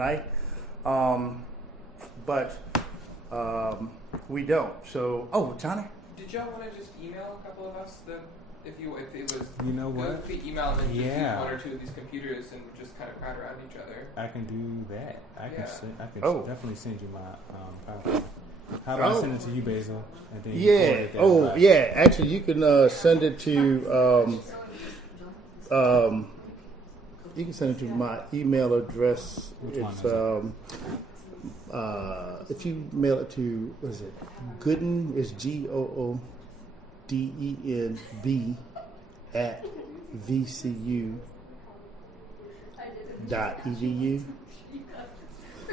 tonight, but we don't. So, Johnny? Did y'all want to just email a couple of us if it was you know what? We email and just use Yeah. one or two of these computers and just kind of crowd around each other. I can do that. I can Oh. definitely send you my PowerPoint. How do I send it to you, Basil? And then you Yeah. forward it Oh, back? yeah. Actually, you can send it to. You can send it to my email address. Which one It's is it? if you mail it to, what is it? Gooden is GOODENB at VCU.edu.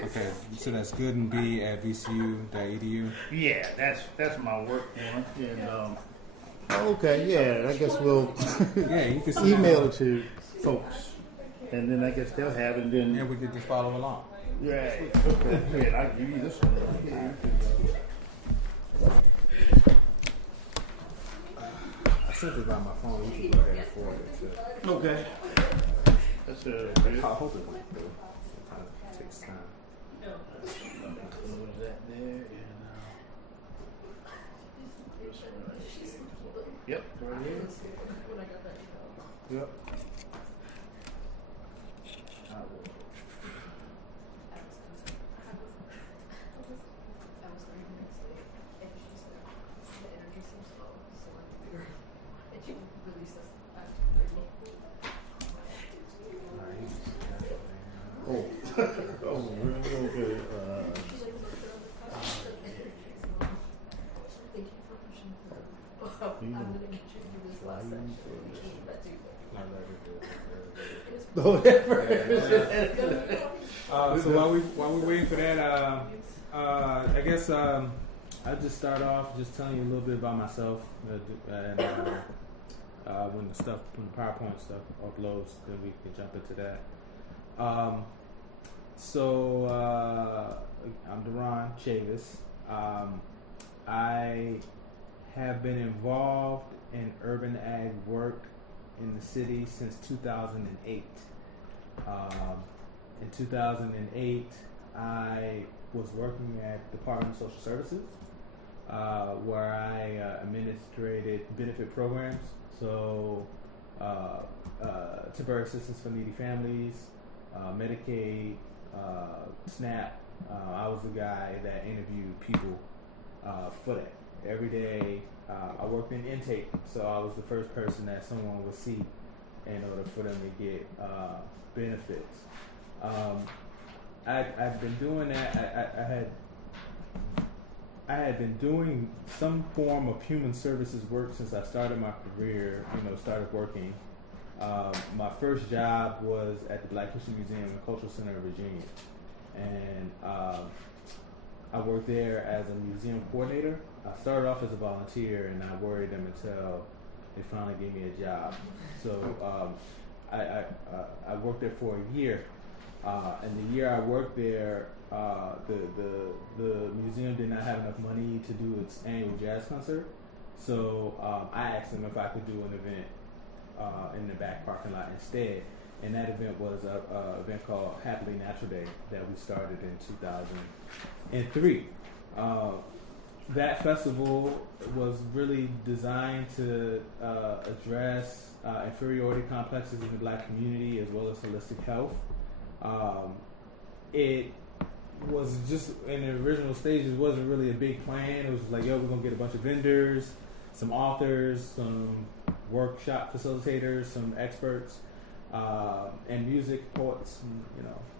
Okay, so that's good and B at VCU.edu. Yeah, that's my work one. And okay, yeah, I guess we'll Yeah, you can send email it to folks, and then I guess they'll have it. And then Yeah, we could just follow along. right, okay, yeah, I'll give you this one. I sent it by my phone. You can go ahead and forward it to. Okay, that's I hope it went through. Sometimes it takes time. Close that there, and this one right here. Yep, right here. Yep. Oh, real good. So while we're waiting for that, I guess I'll just start off just telling you a little bit about myself, and when the PowerPoint stuff uploads, then we can jump into that. I'm Deron Chavis. I have been involved in urban ag work in the city since 2008. In 2008, I was working at the Department of Social Services, where I administrated benefit programs. So, temporary assistance for needy families, Medicaid, SNAP. I was the guy that interviewed people for that. Every day, I worked in intake, so I was the first person that someone would see in order for them to get benefits. I've been doing that. I had been doing some form of human services work since I started my career. Started working. My first job was at the Black History Museum and Cultural Center of Virginia, and I worked there as a museum coordinator. I started off as a volunteer, and I worried them until they finally gave me a job. So I worked there for a year, and the year I worked there, the museum did not have enough money to do its annual jazz concert. So I asked them if I could do an event in the back parking lot instead. And that event was an event called Happily Natural Day that we started in 2003. That festival was really designed to address inferiority complexes in the Black community as well as holistic health. It was just in the original stages, wasn't really a big plan. It was like, we're gonna get a bunch of vendors, some authors, some workshop facilitators, some experts, and music poets, and,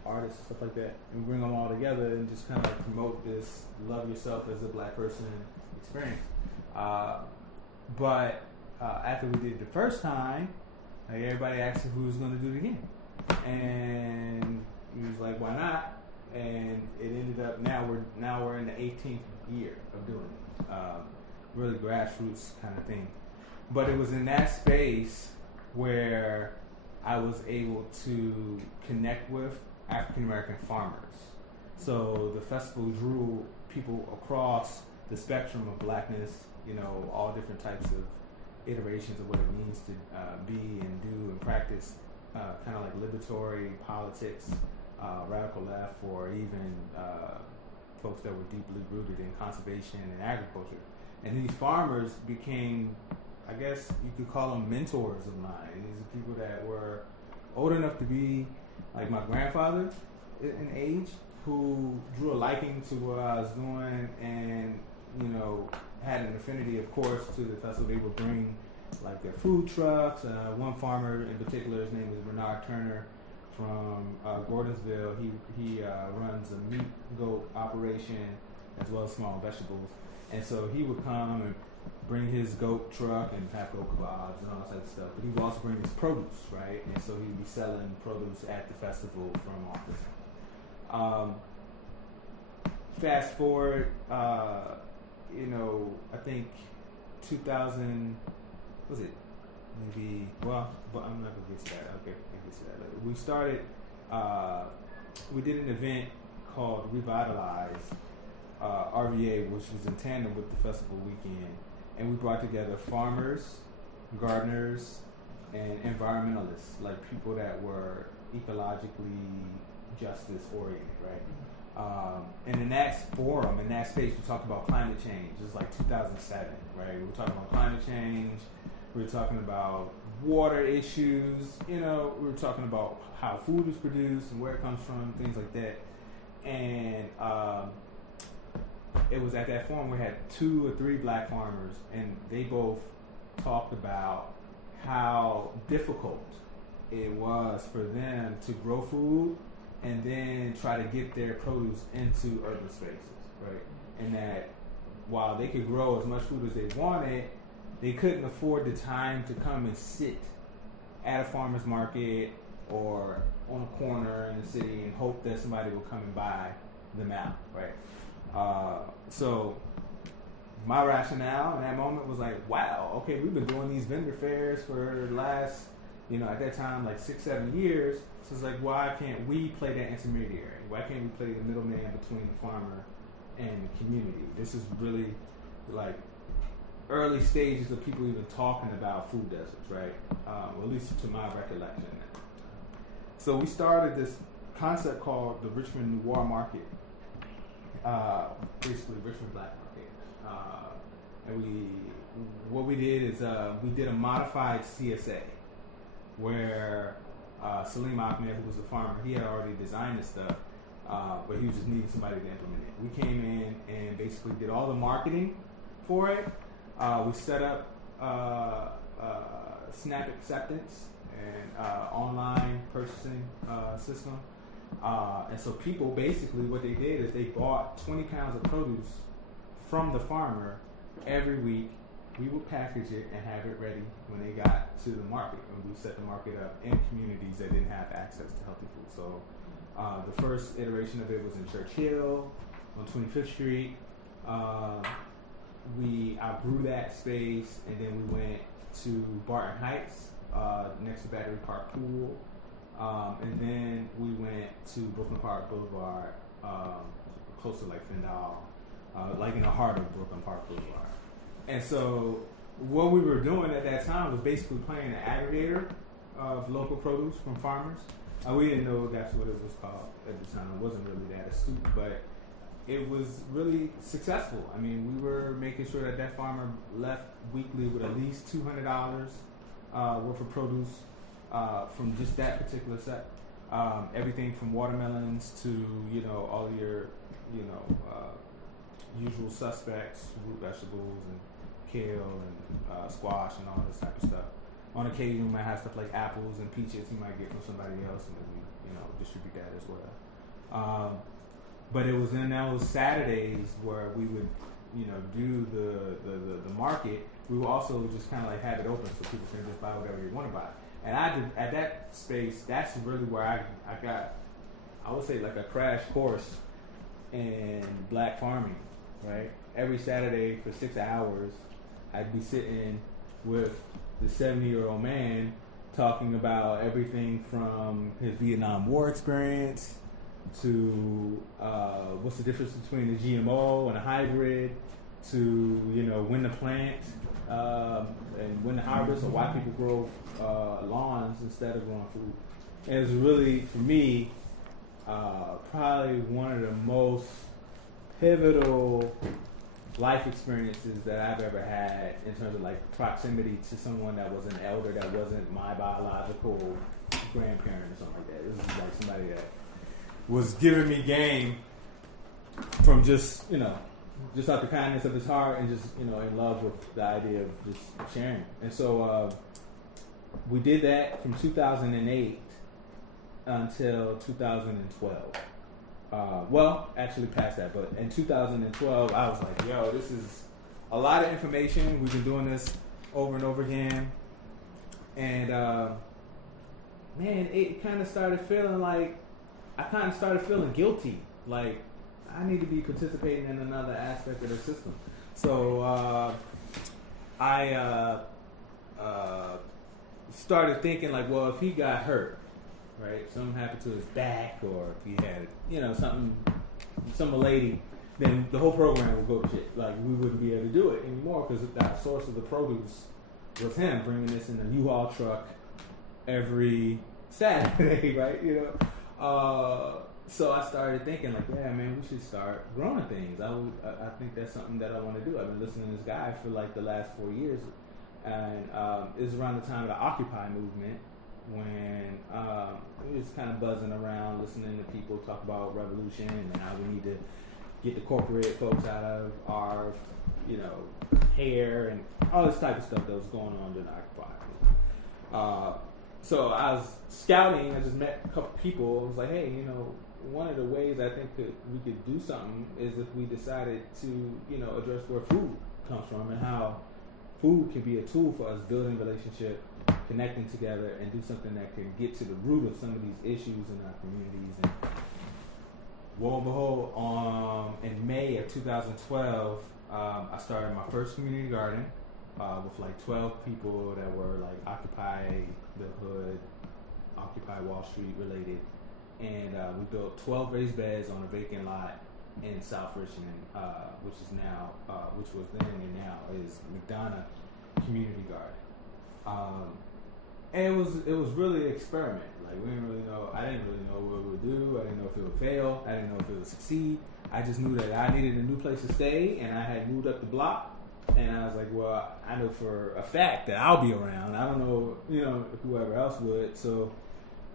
artists and stuff like that, and bring them all together and just kind of like promote this love yourself as a Black person experience. But after we did it the first time, everybody asked if we was going to do it again, and he was like, "Why not?" And it ended up now we're in the 18th year of doing it. Really grassroots kind of thing. But it was in that space where I was able to connect with African American farmers. So the festival drew people across the spectrum of Blackness, all different types of iterations of what it means to be and do and practice kind of like liberatory politics, radical left or even folks that were deeply rooted in conservation and agriculture. And these farmers became, I guess you could call them mentors of mine. These are people that were old enough to be like my grandfather in age, who drew a liking to what I was doing and, you know, had an affinity, of course, to the festival. They would bring like their food trucks. One farmer in particular, his name is Bernard Turner from Gordonsville. He runs a meat goat operation as well as small vegetables. And so he would come and bring his goat truck and have goat kebabs and all that type of stuff. But he would also bring his produce, right? And so he'd be selling produce at the festival from office. Fast forward, you know, I think 2000, was it? Maybe, well, but I'm not going to get to that. Okay, I'll get to that later. We started, we did an event called Revitalize RVA, which was in tandem with the festival weekend. And we brought together farmers, gardeners, and environmentalists, like people that were ecologically justice oriented, right? And in that forum, in that space, we talked about climate change. It was like 2007, right? We were talking about climate change. We were talking about water issues. You know, we were talking about how food is produced and where it comes from, things like that. And it was at that forum we had 2 or 3 black farmers, and they both talked about how difficult it was for them to grow food and then try to get their produce into urban spaces, right? And that while they could grow as much food as they wanted, they couldn't afford the time to come and sit at a farmer's market or on a corner in the city and hope that somebody will come and buy them out, right? So my rationale in that moment was like, wow, okay, we've been doing these vendor fairs for the last, you know, at that time, like 6-7 years. So it's like, why can't we play that intermediary? Why can't we play the middleman between the farmer and the community? This is really like early stages of people even talking about food deserts, right? At least to my recollection. So we started this concept called the Richmond Noir Market. Basically Richmond Black Market. And what we did is we did a modified CSA where Salim Ahmed, who was a farmer, he had already designed this stuff, but he was just needing somebody to implement it. We came in and basically did all the marketing for it. We set up SNAP acceptance and online purchasing system. And so people basically, what they did is they bought 20 pounds of produce from the farmer every week. We would package it and have it ready when they got to the market. And we set the market up in communities that didn't have access to healthy food. So the first iteration of it was in Church Hill on 25th Street. We outgrew that space, and then we went to Barton Heights next to Battery Park Pool. And then we went to Brooklyn Park Boulevard, close to like Fendall, like in the heart of Brooklyn Park Boulevard. And so what we were doing at that time was basically playing an aggregator of local produce from farmers. We didn't know that's what it was called at the time. It wasn't really that astute, but it was really successful. I mean, we were making sure that that farmer left weekly with at least $200 worth of produce from just that particular set. Everything from watermelons to, you know, all your, you know, usual suspects, root vegetables and kale and squash and all this type of stuff. On occasion, we might have stuff like apples and peaches you might get from somebody else, and then we, you know, distribute that as well. But it was in those Saturdays where we would, you know, do the market. We would also just kind of like have it open so people can just buy whatever they want to buy. And I did, at that space, that's really where I got, I would say, like a crash course in black farming, right? Every Saturday for 6 hours, I'd be sitting with the 70-year-old man talking about everything from his Vietnam War experience to what's the difference between a GMO and a hybrid, to, you know, when to plant and when to harvest, or why people grow lawns instead of growing food. And it was really, for me, probably one of the most pivotal life experiences that I've ever had in terms of like proximity to someone that was an elder that wasn't my biological grandparent or something like that. This is like somebody that was giving me game from just out the kindness of his heart and just in love with the idea of just sharing. And so we did that from 2008 until 2012. Well, actually past that, but in 2012, I was like, yo, this is a lot of information. We've been doing this over and over again. And, man, it kind of started feeling like, I kind of started feeling guilty. Like, I need to be participating in another aspect of the system. So, I started thinking like, well, if he got hurt, right, something happened to his back, or if he had, some lady, then the whole program would go to shit. Like, we wouldn't be able to do it anymore because that source of the produce was him bringing this in a U-Haul truck every Saturday, right? So I started thinking like, yeah, man, we should start growing things. I think that's something that I want to do. I've been listening to this guy for like the last 4 years, and it was around the time of the Occupy movement when we was kind of buzzing around, listening to people talk about revolution and how we need to get the corporate folks out of our, hair and all this type of stuff that was going on during the Occupy movement. So I was scouting. I just met a couple people. I was like, hey, one of the ways I think that we could do something is if we decided to, address where food comes from and how food can be a tool for us building relationship, connecting together, and do something that can get to the root of some of these issues in our communities. And lo and behold, in May of 2012, I started my first community garden with like 12 people that were like Occupy the Hood, Occupy Wall Street related. And we built 12 raised beds on a vacant lot in South Richmond, which was then and now is McDonough Community Garden. And it was really an experiment. Like, we didn't really know. I didn't really know what it would do. I didn't know if it would fail. I didn't know if it would succeed. I just knew that I needed a new place to stay, and I had moved up the block. And I was like, well, I know for a fact that I'll be around. I don't know, if whoever else would. So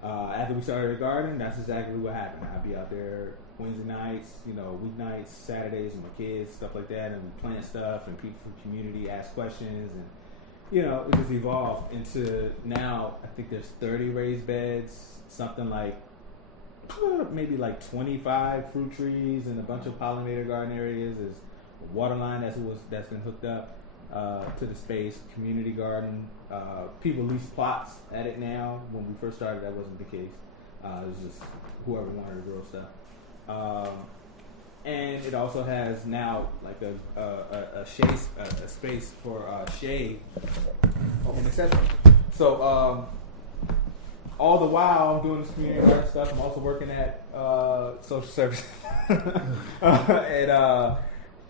after we started the garden, that's exactly what happened. I'd be out there Wednesday nights, weeknights, Saturdays with my kids, stuff like that, and we plant stuff, and people from the community ask questions, and it just evolved into now. I think there's 30 raised beds, something like maybe like 25 fruit trees, and a bunch of pollinator garden areas. There's a water line that's been hooked up to the space. Community garden. People lease plots at it now. When we first started, that wasn't the case. It was just whoever wanted to grow stuff. And it also has now like a space for shade and etc. So all the while I'm doing this community garden stuff, I'm also working at social services.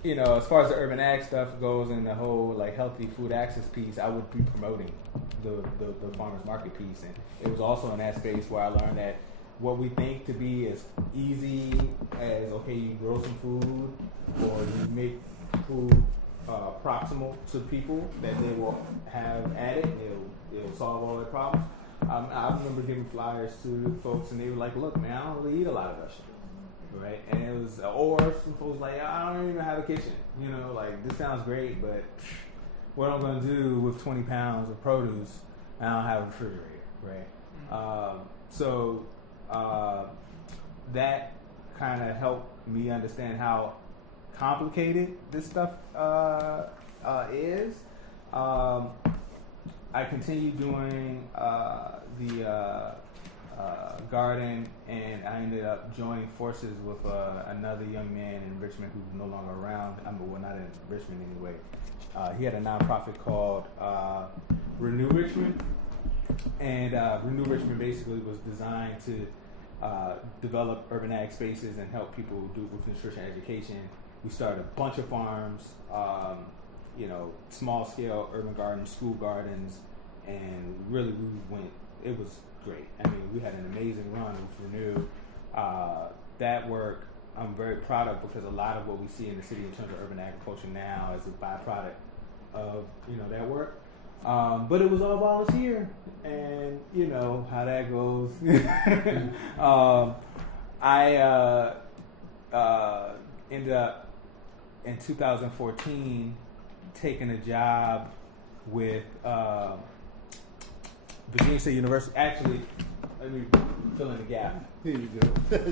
And as far as the urban ag stuff goes and the whole like healthy food access piece, I would be promoting the farmers market piece. And it was also in that space where I learned that what we think to be as easy as, okay, you grow some food or you make food proximal to people that they will have at it, it'll solve all their problems. I remember giving flyers to folks and they were like, look, man, I don't really eat a lot of that shit, right? And it was, or some folks like, I don't even have a kitchen, like, this sounds great, but what I'm going to do with 20 pounds of produce, I don't have a refrigerator, right? So that kind of helped me understand how complicated this stuff is. I continued doing the garden, and I ended up joining forces with another young man in Richmond who's no longer around. Well, not in Richmond anyway. He had a nonprofit called Renew Richmond, and Renew Richmond basically was designed to develop urban ag spaces and help people do with nutrition education. We started a bunch of farms, small scale urban gardens, school gardens, and really it was great. I mean, we had an amazing run with Renew. That work I'm very proud of because a lot of what we see in the city in terms of urban agriculture now is a byproduct of that work. But it was all volunteer, and you know how that goes. I ended up in 2014 taking a job with Virginia State University. Actually, let me fill in the gap. Here you go.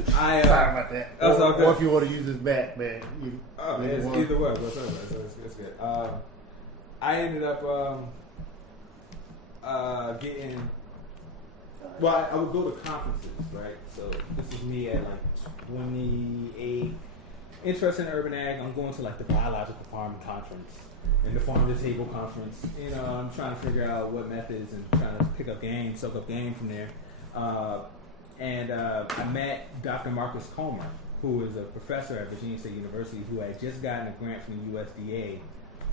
Sorry about that. Or if you want to use this back, man. It's either way. It's good. I ended up getting. Well, I would go to conferences, right? So this is me at like 28. Interested in urban ag. I'm going to like the biological farming conference and the farm to table conference. I'm trying to figure out what methods and trying to pick up game, soak up game from there. And I met Dr. Marcus Comer, who is a professor at Virginia State University, who had just gotten a grant from the USDA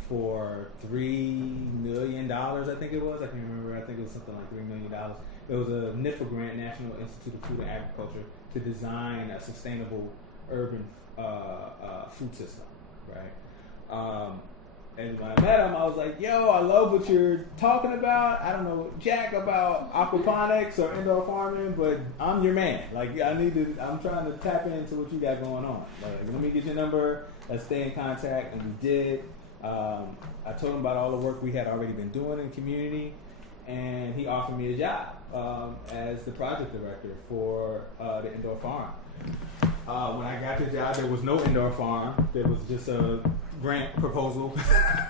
for $3 million, I think it was. I can't remember. I think it was something like $3 million. It was a NIFA grant, National Institute of Food and Agriculture, to design a sustainable urban food system, right? And when I met him, I was like, yo, I love what you're talking about. I don't know jack about aquaponics or indoor farming, but I'm your man. Like, I'm trying to tap into what you got going on. Like, let me get your number. Let's stay in contact. And we did. I told him about all the work we had already been doing in the community, and he offered me a job as the project director for the indoor farm. When I got the job, there was no indoor farm. There was just a grant proposal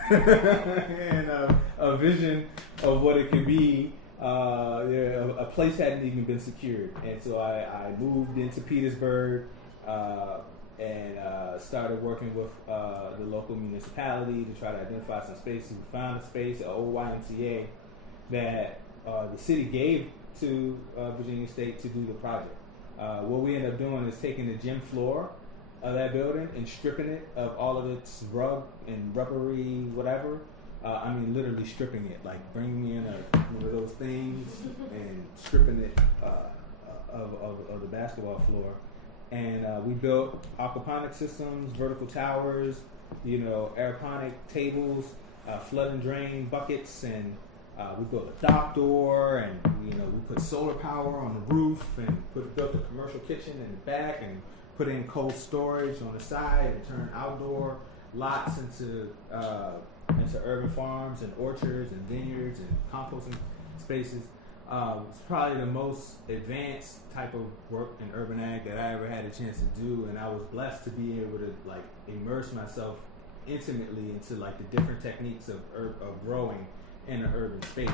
and a vision of what it could be. A place hadn't even been secured. And so I moved into Petersburg and started working with the local municipality to try to identify some spaces. We found a space, an old YMCA, that the city gave to Virginia State to do the project. What we ended up doing is taking the gym floor of that building and stripping it of all of its rug and rubbery whatever. I mean, literally stripping it, like bringing in one of those things and stripping it of the basketball floor. And we built aquaponic systems, vertical towers, aeroponic tables, flood and drain buckets, and we built a dock door, and we put solar power on the roof, and built a commercial kitchen in the back, and put in cold storage on the side, and turned outdoor lots into urban farms and orchards and vineyards and composting spaces. It's probably the most advanced type of work in urban ag that I ever had a chance to do, and I was blessed to be able to like immerse myself intimately into like the different techniques of growing in an urban space.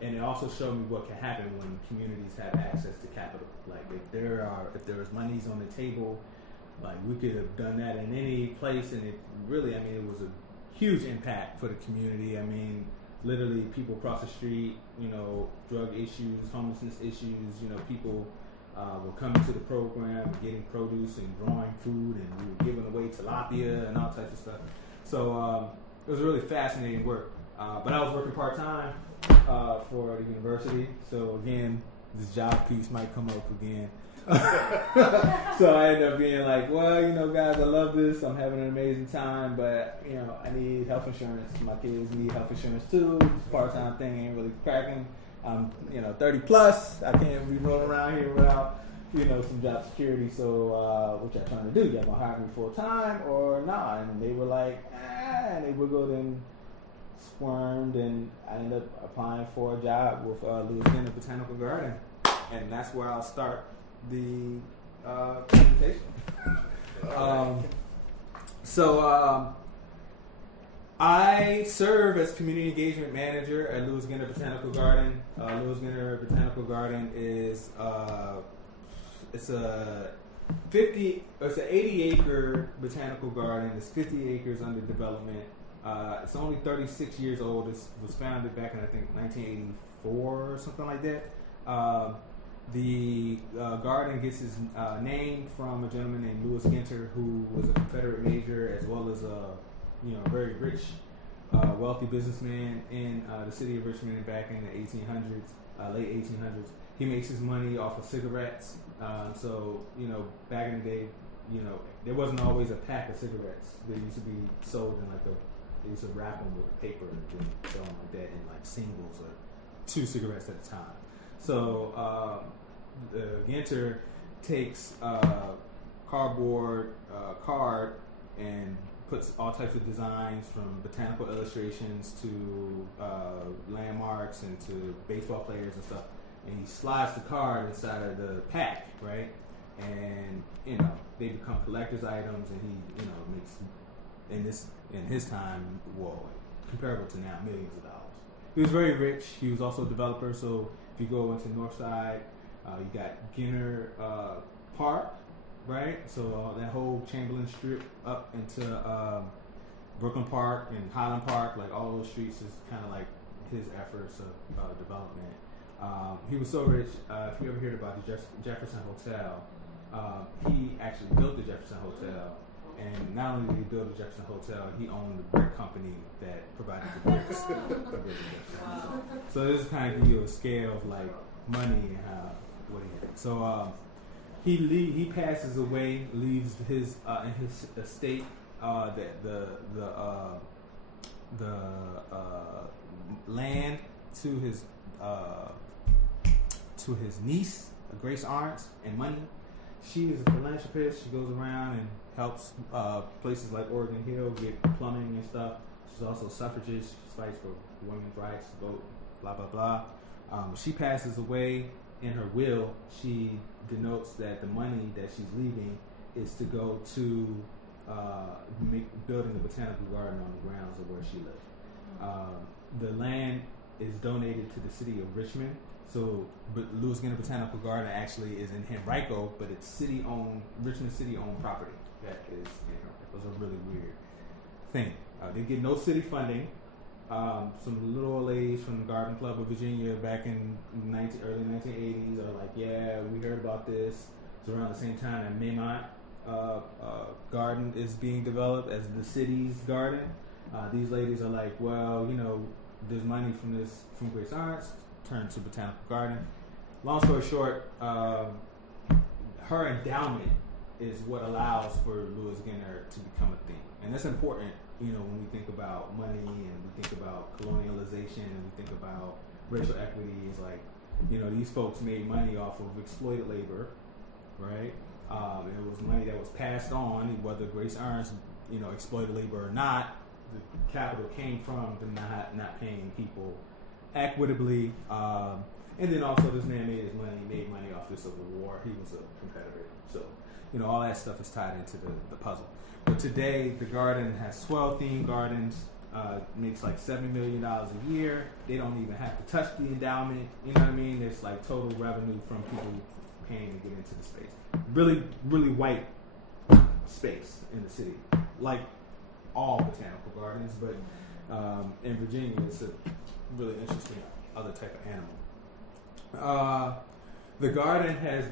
And it also showed me what can happen when communities have access to capital. Like if there was monies on the table, like we could have done that in any place, and it really, it was a huge impact for the community. Literally people across the street, drug issues, homelessness issues, people were coming to the program, getting produce and growing food, and we were giving away tilapia and all types of stuff. So it was really fascinating work. But I was working part-time for the university, so again, this job piece might come up again. So I ended up being like, well, guys, I love this. I'm having an amazing time, but, I need health insurance. My kids need health insurance too. This part-time thing ain't really cracking. I'm, 30 plus. I can't be rolling around here without, some job security. So what y'all trying to do? Y'all gonna hire me full-time or not? And they were like, and they wiggled and squirmed, and I ended up applying for a job with Louisiana Botanical Garden, and that's where I'll start the presentation. I serve as community engagement manager at Louisiana Botanical Garden. Louisiana Botanical Garden is it's an 80-acre botanical garden. It's 50 acres under development. It's only 36 years old. It was founded back in, I think, 1984 or something like that. The garden gets its name from a gentleman named Louis Ginter, who was a Confederate major as well as a very rich, wealthy businessman in the city of Richmond back in the 1800s, late 1800s. He makes his money off of cigarettes. So, back in the day, there wasn't always a pack of cigarettes. They used to be sold in they used to wrap them with paper and sell them like that in like singles or 2 cigarettes at a time. So Ginter takes cardboard card and puts all types of designs from botanical illustrations to landmarks and to baseball players and stuff, and he slides the card inside of the pack, right? And they become collector's items, and he makes in his time, well, comparable to now, millions of dollars. He was very rich. He was also a developer. So if you go into Northside, you got Ginter Park, right? So that whole Chamberlain Strip up into Brooklyn Park and Highland Park, like all those streets is kind of like his efforts of development. He was so rich. If you ever heard about the Jefferson Hotel, he actually built the Jefferson Hotel. And not only did he build the Jefferson Hotel, he owned the brick company that provided the bricks. Wow. So this kind of give you a scale of like money and what he had. So he passes away, leaves his in his estate the land to his niece, Grace Arntz, and money. She is a philanthropist. She goes around and helps places like Oregon Hill get plumbing and stuff. She's also a suffragist. She fights for women's rights, vote, blah, blah, blah. She passes away. In her will, she denotes that the money that she's leaving is to go to building a botanical garden on the grounds of where she lived. The land is donated to the city of Richmond. So, but Lewis Ginter Botanical Garden actually is in Henrico, but it's city-owned, Richmond city-owned property. That is, it was a really weird thing. They get no city funding. Some little old ladies from the Garden Club of Virginia back in early 1980s are like, yeah, we heard about this. It's around the same time that Maymont Garden is being developed as the city's garden. These ladies are like, well, there's money from Grace Arntz, turned to Botanical Garden. Long story short, her endowment is what allows for Lewis Ginter to become a thing. And that's important, when we think about money and we think about colonialization and we think about racial equity. It's like, these folks made money off of exploited labor, right? It was money that was passed on, whether Grace Arntz, exploited labor or not. The capital came from the not paying people equitably. And then also this man made money off the Civil War. He was a competitor. So, all that stuff is tied into the puzzle. But today, the garden has 12 themed gardens, makes like $70 million a year. They don't even have to touch the endowment. You know what I mean? There's like total revenue from people paying to get into the space. Really, really white space in the city. Like all botanical gardens, but in Virginia, it's a really interesting other type of animal. The garden has,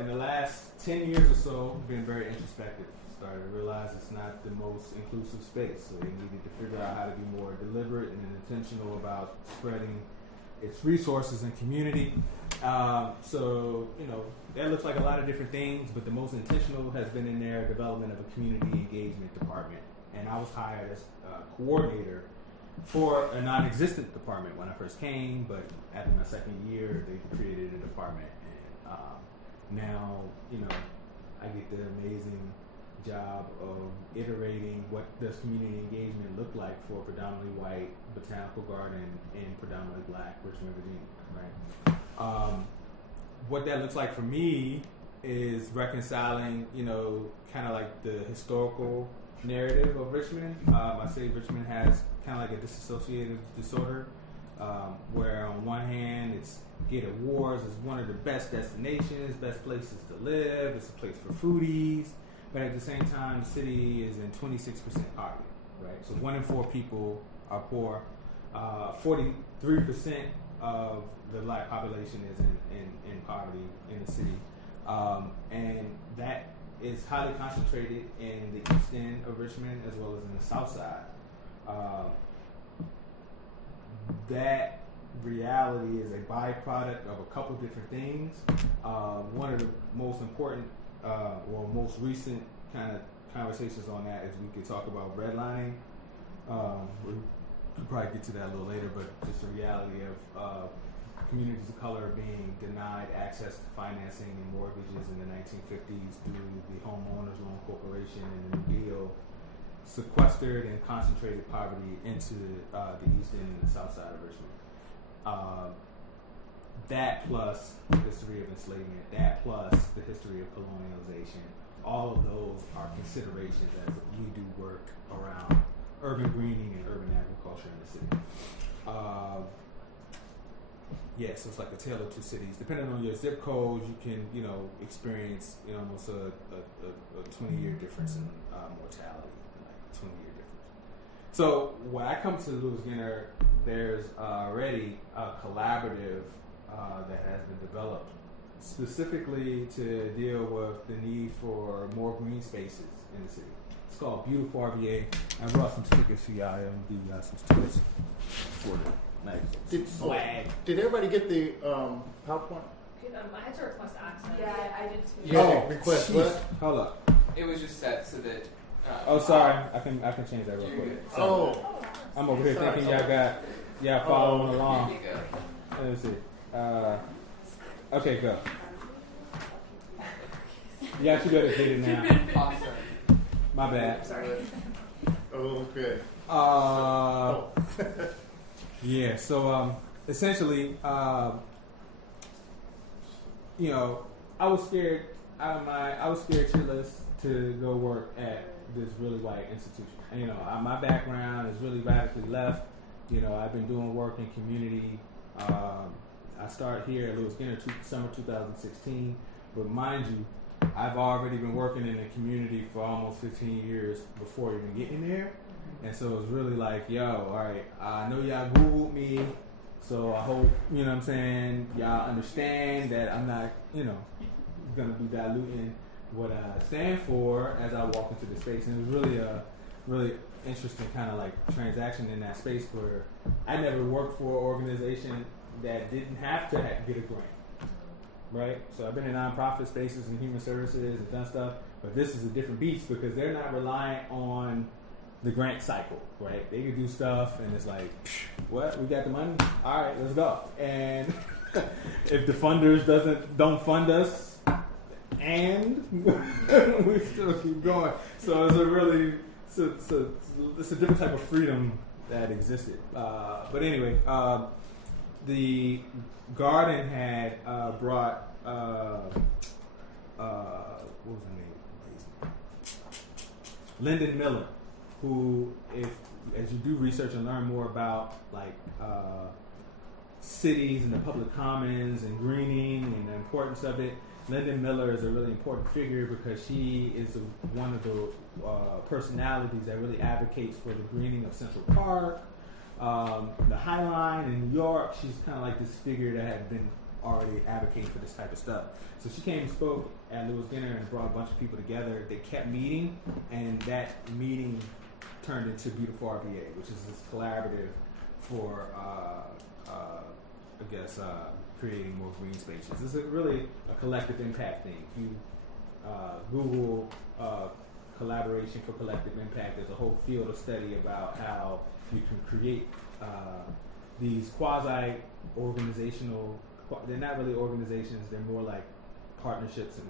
in the last 10 years or so, been very introspective. Started to realize it's not the most inclusive space, so they needed to figure out how to be more deliberate and intentional about spreading its resources and community. So, that looks like a lot of different things, but the most intentional has been in their development of a community engagement department. And I was hired as coordinator for a non-existent department when I first came, but after my second year, they created a department. And now, I get the amazing job of iterating what does community engagement look like for a predominantly white botanical garden in predominantly black Richmond, Virginia, right? What that looks like for me is reconciling, kind of like the historical narrative of Richmond. I say Richmond has kind of like a disassociative disorder, where on one hand it's get awards as one of the best destinations, best places to live, it's a place for foodies, but at the same time the city is in 26% poverty, right? So 1 in 4 people are poor. 43% of the black population is in poverty in the city, and that is highly concentrated in the east end of Richmond as well as in the south side. That reality is a byproduct of a couple different things. One of the most important, or most recent kind of conversations on that is we could talk about redlining. We'll probably get to that a little later, but just the reality of communities of color being denied access to financing and mortgages in the 1950s through the Homeowners Loan Corporation and the New Deal, sequestered and concentrated poverty into the East End and the South Side of Richmond. That plus the history of enslavement, that plus the history of colonialization, all of those are considerations as we do work around urban greening and urban agriculture in the city. So it's like a tale of two cities. Depending on your zip code, you can, experience, almost a 20-year difference in mortality, like 20-year difference. So when I come to Lewis Ginter, there's already a collaborative that has been developed specifically to deal with the need for more green spaces in the city. It's called Beautiful RVA. I brought some stickers for y'all. I'm going to give you guys some stickers for the nice swag. Did everybody get the PowerPoint? I had to request access. Yeah, I did too. Yeah, request what? Hold up. It was just set so that. Sorry. I can change that real quick. So, I'm over here thinking y'all following along. There you go. Let me see. Okay, go. You actually got to hit it now. Awesome. My bad. Sorry. Okay. Yeah. So essentially, I was scared I was scared shitless to go work at this really white institution. And, my background is really radically left. I've been doing work in community. I started here at Lewis Ginter summer 2016, but mind you, I've already been working in the community for almost 15 years before even getting there. And so it was really like, all right, I know y'all Googled me, so I hope, y'all understand that I'm not, going to be diluting what I stand for as I walk into the space. And it was really a really interesting kind of like transaction in that space where I never worked for an organization that didn't have to get a grant. Right? So I've been in nonprofit spaces and human services and done stuff, but this is a different beast because they're not reliant on the grant cycle, right? They can do stuff and it's like, what? We got the money? All right, let's go. And if the funders don't fund us, and we still keep going. So it's a different type of freedom that existed. But anyway, the garden had brought what was her name? Lyndon Miller, who, as you do research and learn more about like cities and the public commons and greening and the importance of it, Lyndon Miller is a really important figure because she is one of the personalities that really advocates for the greening of Central Park. The High Line in New York, she's kind of like this figure that had been already advocating for this type of stuff. So she came and spoke at Lewis Ginter and brought a bunch of people together. They kept meeting, and that meeting turned into Beautiful RVA, which is this collaborative for, creating more green spaces. This is really a collective impact thing. If you Google collaboration for collective impact, there's a whole field of study about how you can create these quasi-organizational, they're not really organizations, they're more like partnerships and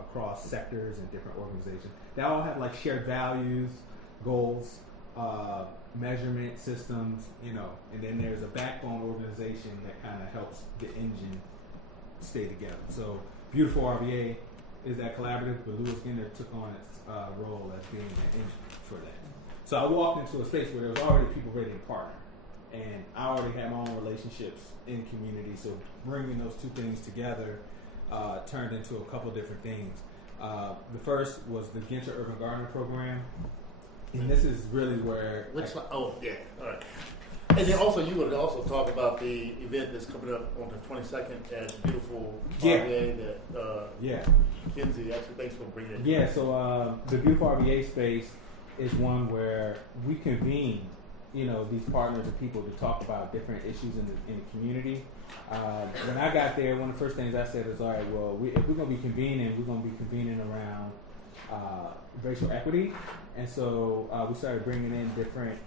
across sectors and different organizations. They all have like shared values, goals, measurement systems, and then there's a backbone organization that kind of helps the engine stay together. So Beautiful RVA is that collaborative, but Lewis Ginter took on its role as being the engine for that. So I walked into a space where there was already people ready to partner, and I already had my own relationships in community. So bringing those two things together turned into a couple different things. The first was the Ginter Urban Gardener Program, and this is really where. All right. And then also you would also talk about the event that's coming up on the 22nd at Beautiful RVA that Kinsey, actually, thanks for bringing it. Yeah, so the Beautiful RVA space is one where we convene these partners and people to talk about different issues in the community. When I got there, one of the first things I said is, all right, well, if we're going to be convening around racial equity. And so we started bringing in different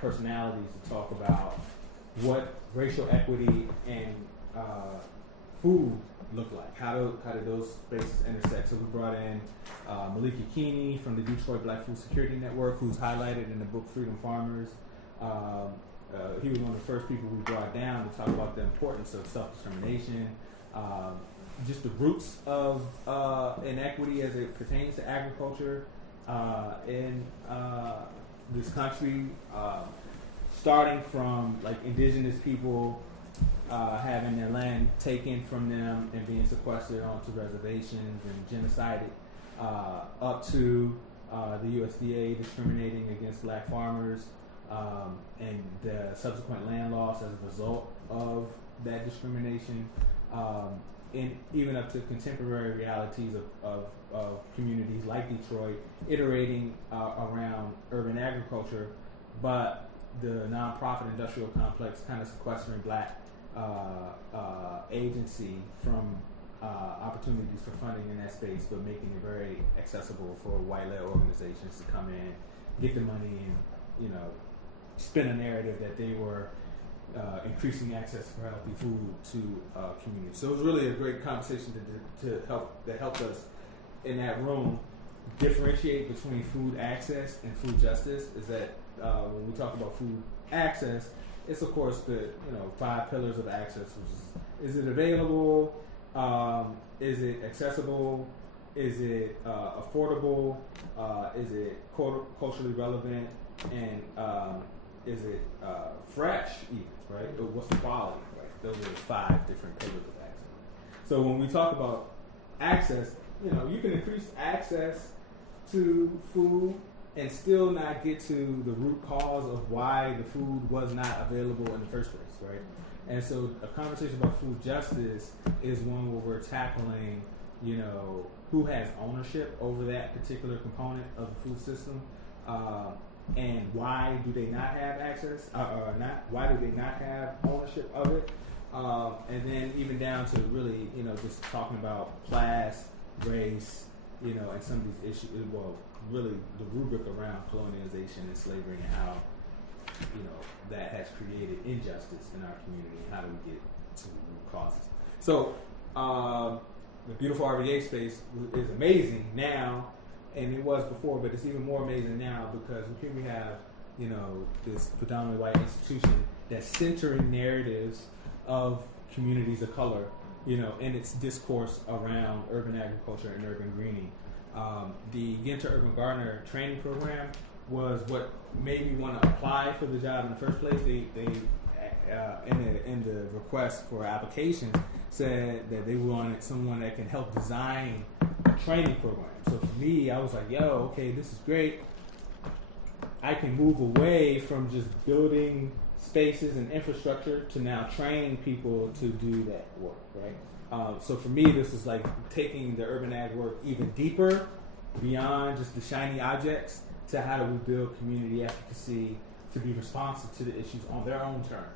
personalities to talk about what racial equity and food look like. How do those spaces intersect? So we brought in Malika Keeney from the Detroit Black Food Security Network, who's highlighted in the book Freedom Farmers. He was one of the first people we brought down to talk about the importance of self-determination, just the roots of inequity as it pertains to agriculture in this country, starting from like indigenous people having their land taken from them and being sequestered onto reservations and genocided, up to the USDA discriminating against black farmers and the subsequent land loss as a result of that discrimination, and even up to contemporary realities of communities like Detroit iterating around urban agriculture, but the nonprofit industrial complex kind of sequestering black agency from opportunities for funding in that space, but making it very accessible for white-led organizations to come in, get the money, and spin a narrative that they were increasing access for healthy food to communities. So it was really a great conversation that helped us in that room differentiate between food access and food justice. Is that when we talk about food access, it's of course the 5 pillars of access, which is it available, is it accessible, is it affordable, is it culturally relevant, and is it fresh even, right? Or what's the quality, right? Those are the 5 different pillars of access. So when we talk about access, you can increase access to food and still not get to the root cause of why the food was not available in the first place, right? And so a conversation about food justice is one where we're tackling, who has ownership over that particular component of the food system, and why do they not have access, why do they not have ownership of it, and then even down to really, just talking about class, race, and some of these issues, well, really the rubric around colonialization and slavery and how, that has created injustice in our community, and how do we get to the root causes. So the beautiful RVA space is amazing now, and it was before, but it's even more amazing now because here we have, this predominantly white institution that's centering narratives of communities of color, in its discourse around urban agriculture and urban greening. The Get to Urban Gardener training program was what made me want to apply for the job in the first place. They in the request for applications said that they wanted someone that can help design a training program. So for me, I was like, okay, this is great. I can move away from just building spaces and infrastructure to now train people to do that work, right? So for me, this is like taking the urban ag work even deeper beyond just the shiny objects to how do we build community efficacy to be responsive to the issues on their own terms.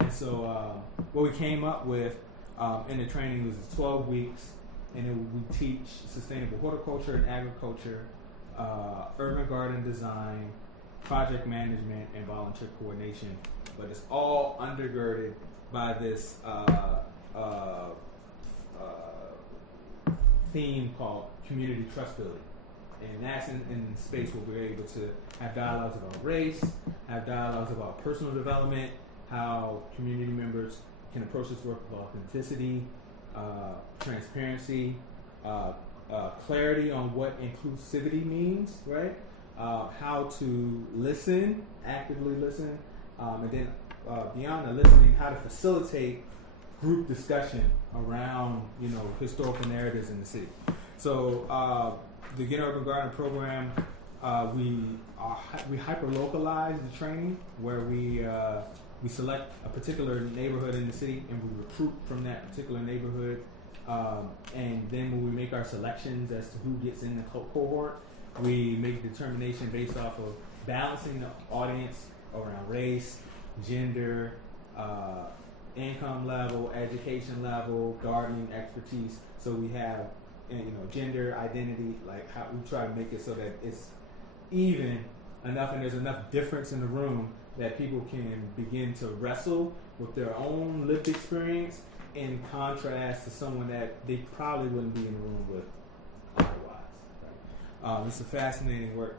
And so what we came up with in the training was 12 weeks, and we teach sustainable horticulture and agriculture, urban garden design, project management, and volunteer coordination. But it's all undergirded by this theme called community trust building. And that's in space where we're able to have dialogues about race, have dialogues about personal development, how community members can approach this work with authenticity, transparency, clarity on what inclusivity means, right? How to listen, actively listen, and then beyond the listening, how to facilitate group discussion around, historical narratives in the city. So the Get Urban Garden program, we hyper-localize the training where we select a particular neighborhood in the city and we recruit from that particular neighborhood. And then when we make our selections as to who gets in the cohort, we make a determination based off of balancing the audience around race, gender, income level, education level, gardening expertise. So we have, gender identity. Like how we try to make it so that it's even enough, and there's enough difference in the room that people can begin to wrestle with their own lived experience in contrast to someone that they probably wouldn't be in the room with otherwise. Right? It's a fascinating work.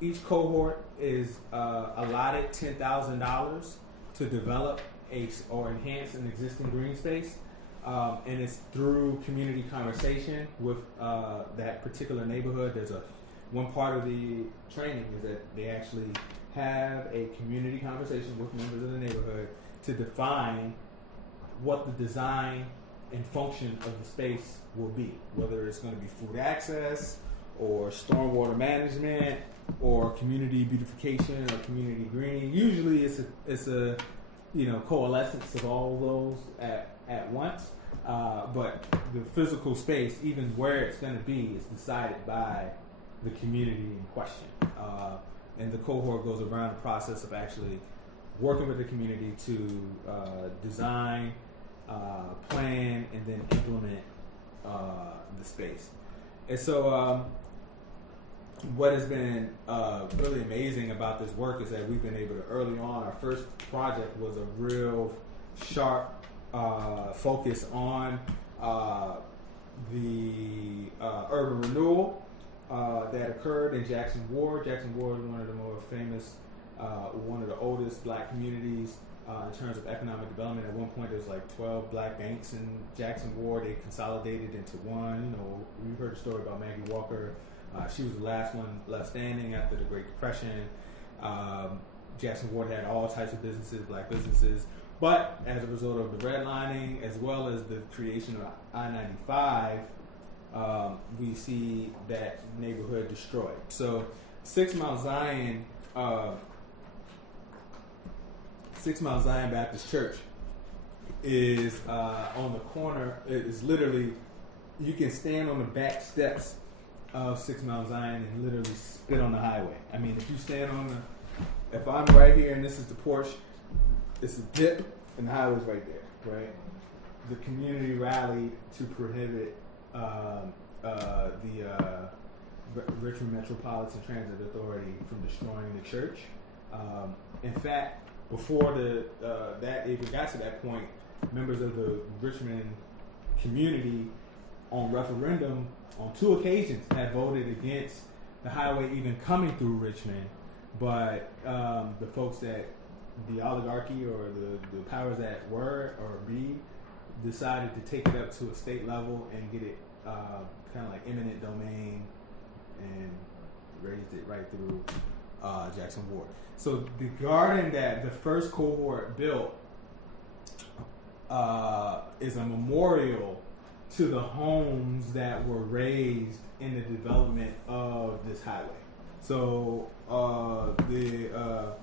Each cohort is allotted $10,000 to develop or enhance an existing green space, and it's through community conversation with that particular neighborhood. There's one part of the training is that they actually have a community conversation with members of the neighborhood to define what the design and function of the space will be, whether it's going to be food access or stormwater management or community beautification or community greening. Usually it's a coalescence of all of those at once, but the physical space, even where it's going to be, is decided by the community in question. And the cohort goes around the process of actually working with the community to design, plan, and then implement the space. And so what has been really amazing about this work is that we've been able to, early on, our first project was a real sharp focus on the urban renewal that occurred in Jackson Ward. Jackson Ward is one of the more famous, one of the oldest black communities in terms of economic development. At one point, there was like 12 black banks in Jackson Ward. They consolidated into one. We heard a story about Maggie Walker. She was the last one left standing after the Great Depression. Jackson Ward had all types of businesses, black businesses. But as a result of the redlining, as well as the creation of I-95, we see that neighborhood destroyed. So 6 Mount Zion Baptist Church is on the corner. It is literally, you can stand on the back steps of 6 Mount Zion and literally spit on the highway. I mean, if you stand if I'm right here and this is the porch, it's a dip and the highway's right there, right? The community rallied to prohibit the Richmond Metropolitan Transit Authority from destroying the church. In fact, before that even got to that point, members of the Richmond community on referendum on 2 occasions had voted against the highway even coming through Richmond, but the folks that the oligarchy or the powers that were or be decided to take it up to a state level and get it kind of like eminent domain and raised it right through Jackson Ward. So the garden that the first cohort built is a memorial to the homes that were raised in the development of this highway. So the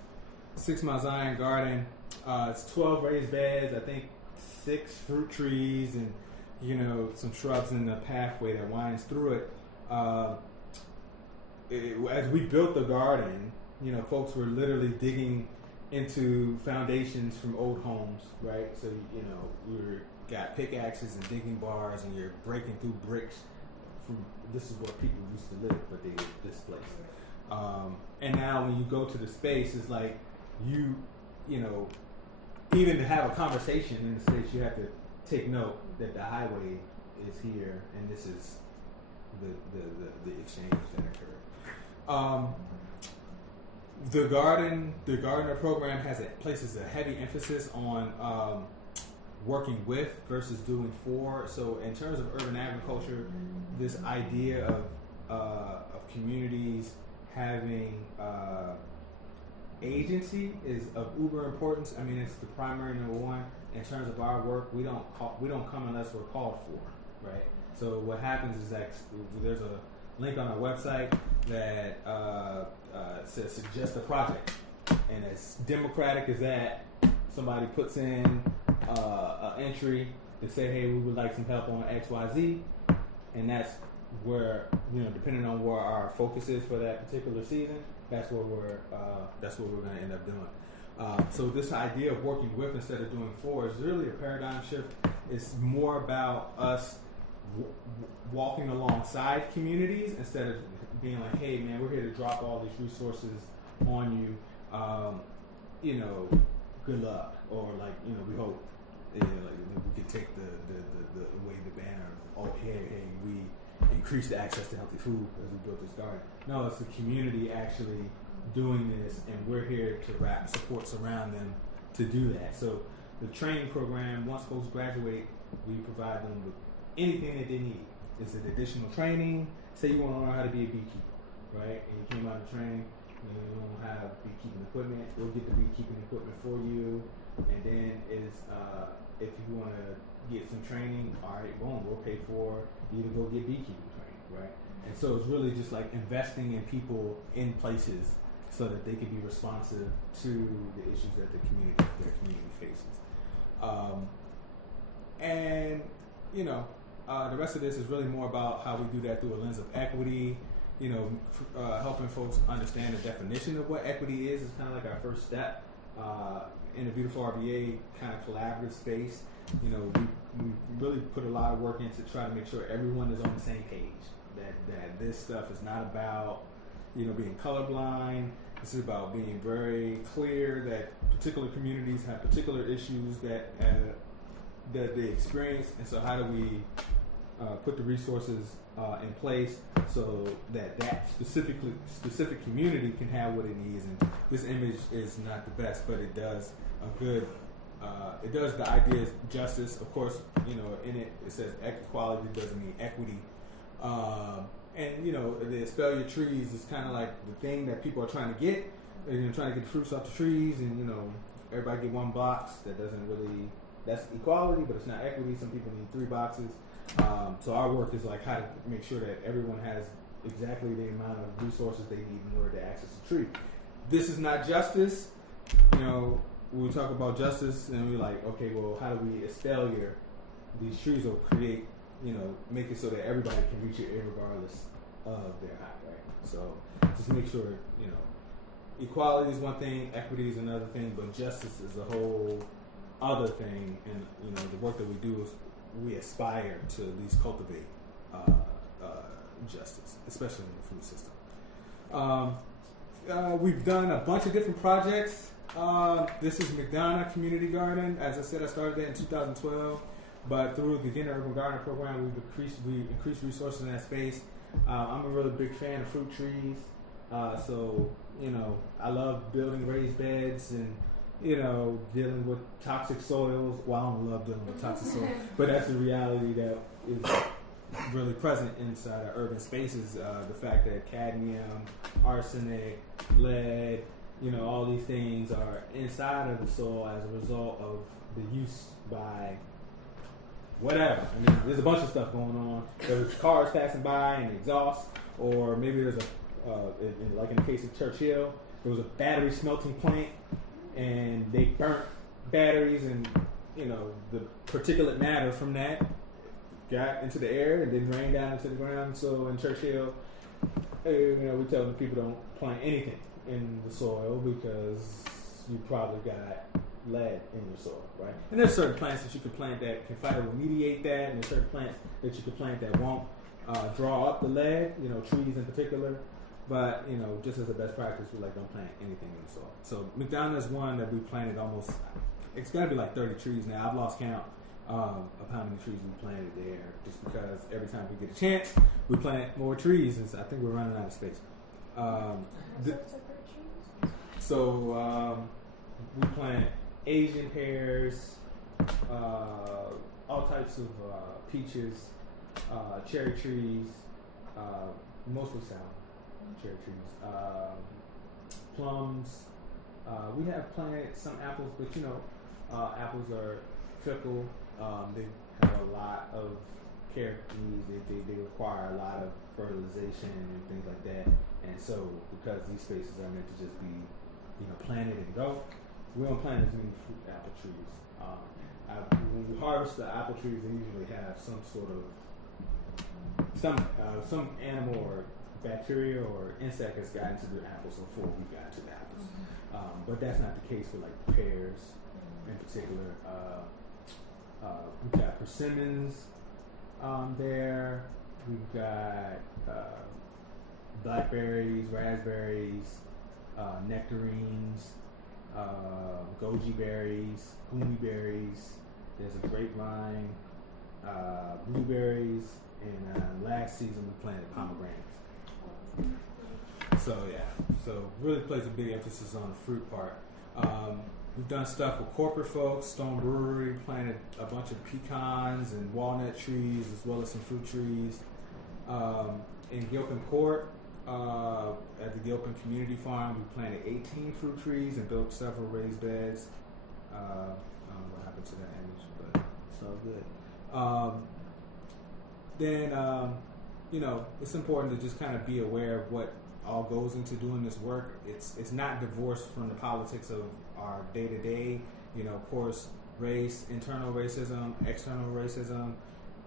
6 Mile Zion Garden, it's 12 raised beds, I think 6 fruit trees, and some shrubs in the pathway that winds through it. As we built the garden, folks were literally digging into foundations from old homes, right? So we got pickaxes and digging bars, and you're breaking through bricks. This is where people used to live, but they were displaced. And now when you go to the space, it's like even to have a conversation in the space, you have to take note that the highway is here, and this is the exchange that occurred. The gardener program places a heavy emphasis on working with versus doing for. So in terms of urban agriculture, this idea of communities having agency is of uber importance. I mean, it's the primary number one. In terms of our work, we don't come unless we're called for, right? So what happens is that there's a link on our website that says suggest a project, and as democratic as that, somebody puts in an entry to say, hey, we would like some help on XYZ, and that's where, depending on where our focus is for that particular season, that's what we're going to end up doing. So this idea of working with instead of doing for is really a paradigm shift. It's more about us walking alongside communities instead of being like, hey man, we're here to drop all these resources on you. Good luck, or like, we hope, like we could take the away the banner. Oh, hey, we increased access to healthy food as we built this garden. No, it's the community actually doing this, and we're here to wrap supports around them to do that. So the training program, once folks graduate, we provide them with anything that they need. It's an additional training. Say you want to learn how to be a beekeeper, right? And you came out of training, you don't have beekeeping equipment. We'll get the beekeeping equipment for you. And then if you want to get some training, all right, boom, we'll pay for you to go get beekeeping training, right? And so it's really just like investing in people in places so that they can be responsive to the issues that their community faces. The rest of this is really more about how we do that through a lens of equity. Helping folks understand the definition of what equity is kind of like our first step in the Beautiful RVA kind of collaborative space. We really put a lot of work in to try to make sure everyone is on the same page. That this stuff is not about being colorblind. This is about being very clear that particular communities have particular issues that they experience, and so how do we put the resources in place so that specific community can have what it needs. And this image is not the best, but it does a good. It does the idea of justice. Of course, in it says equality doesn't mean equity. The spell your trees is kind of like the thing that people are trying to get. They're trying to get the fruits off the trees, and everybody get one box. That's equality, but it's not equity. Some people need 3 boxes. So our work is like how to make sure that everyone has exactly the amount of resources they need in order to access a tree. This is not justice. We talk about justice, and we're like, okay, well, how do we espalier these trees or create, make it so that everybody can reach it regardless of their height, right? So just make sure, equality is one thing, equity is another thing, but justice is a whole other thing. And, the work that we do is we aspire to at least cultivate justice, especially in the food system. We've done a bunch of different projects. This is McDonough Community Garden. As I said, I started there in 2012, but through the Beginner Urban Garden program, we increased resources in that space. I'm a really big fan of fruit trees, so I love building raised beds and dealing with toxic soils. Well, I don't love dealing with toxic soils, but that's the reality that is really present inside our urban spaces. The fact that cadmium, arsenic, lead, all these things are inside of the soil as a result of the use by whatever. There's a bunch of stuff going on. There's cars passing by and exhaust, or maybe there's like in the case of Churchill, there was a battery smelting plant, and they burnt batteries, and the particulate matter from that got into the air and then rained down into the ground. So in Churchill, we tell the people don't plant anything in the soil because you probably got lead in your soil, right? And there's certain plants that you can plant that can phytoremediate that, and there's certain plants that you can plant that won't draw up the lead, trees in particular. But, just as a best practice, we don't plant anything in the soil. So McDonough is one that we planted it's got to be like 30 trees now. I've lost count of how many trees we planted there, just because every time we get a chance, we plant more trees, and I think we're running out of space. We plant Asian pears, all types of peaches, cherry trees, mostly sour cherry trees, plums. We have planted some apples, but apples are fickle. They have a lot of care needs. They require a lot of fertilization and things like that. And so, because these spaces are meant to just be, planted and go, we don't plant as many fruit apple trees. When we harvest the apple trees, they usually have some sort of some animal or bacteria or insect has gotten to the apples before we got to the apples. But that's not the case for like pears in particular. We've got persimmons there. We've got blackberries, raspberries, nectarines, goji berries, gloomy berries. There's a grapevine, blueberries, and last season we planted pomegranates. So really plays a big emphasis on the fruit part. We've done stuff with corporate folks. Stone Brewery planted a bunch of pecans and walnut trees as well as some fruit trees. In Gilpin Court, at the Gilpin Community Farm, we planted 18 fruit trees and built several raised beds. I don't know what happened to that image, but it's all good. Then it's important to just kind of be aware of what all goes into doing this work. It's not divorced from the politics of our day to day. Of course, race, internal racism, external racism,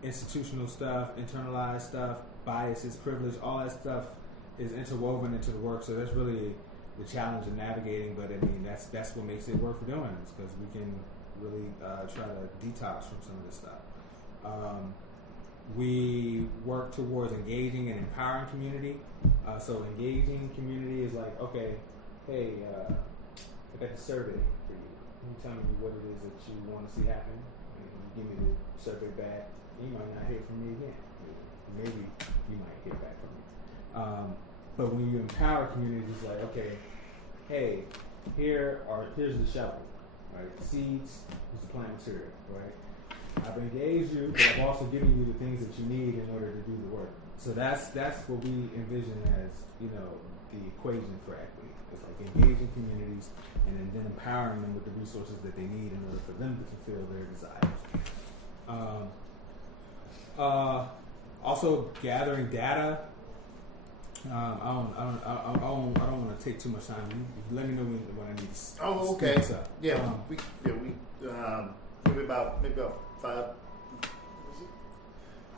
institutional stuff, internalized stuff, biases, privilege, all that stuff is interwoven into the work. So that's really the challenge of navigating. But I mean, that's what makes it worth for doing, is because we can really try to detox from some of this stuff. We work towards engaging and empowering community. So engaging community is like, okay, hey, I got the survey for you. Can you tell me what it is that you want to see happen? And you give me the survey back. You might not hear from me again. Maybe you might hear back from me. But when you empower communities, it's like, okay, hey, here's the shovel, right? Seeds is the plant material, right? I've engaged you, but I've also given you the things that you need in order to do the work. So that's what we envision as, the equation for equity. It's like engaging communities and then empowering them with the resources that they need in order for them to fulfill their desires. Also gathering data. I don't want to take too much time. You let me know when I need to. Oh, okay. Speak this up. We maybe about 5.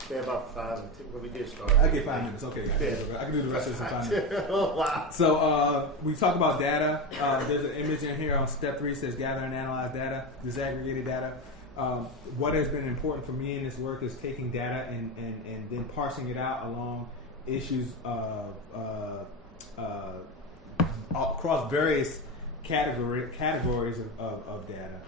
Yeah, about 5 when we get started. I get 5 minutes. Okay, I can do the rest of this in 5 minutes. Oh, wow. So we talk about data. There's an image in here on step 3 says gather and analyze data, disaggregated data. What has been important for me in this work is taking data and then parsing it out along issues across various categories of data.